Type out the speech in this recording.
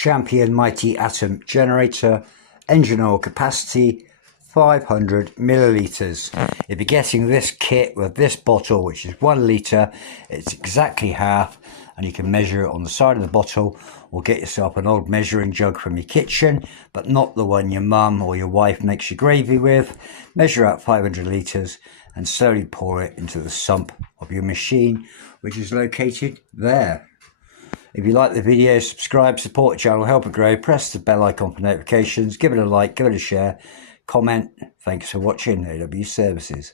Champion Mighty Atom generator, engine oil capacity 500 millilitres. If you're getting this kit with this bottle, which is 1 litre, it's exactly half, and you can measure it on the side of the bottle, or get yourself an old measuring jug from your kitchen, but not the one your mum or your wife makes your gravy with. Measure out 500 litres and slowly pour it into the sump of your machine, which is located there. If you like the video, subscribe, support the channel, help it grow, press the bell icon for notifications, give it a like, give it a share, comment. Thanks for watching AW Services.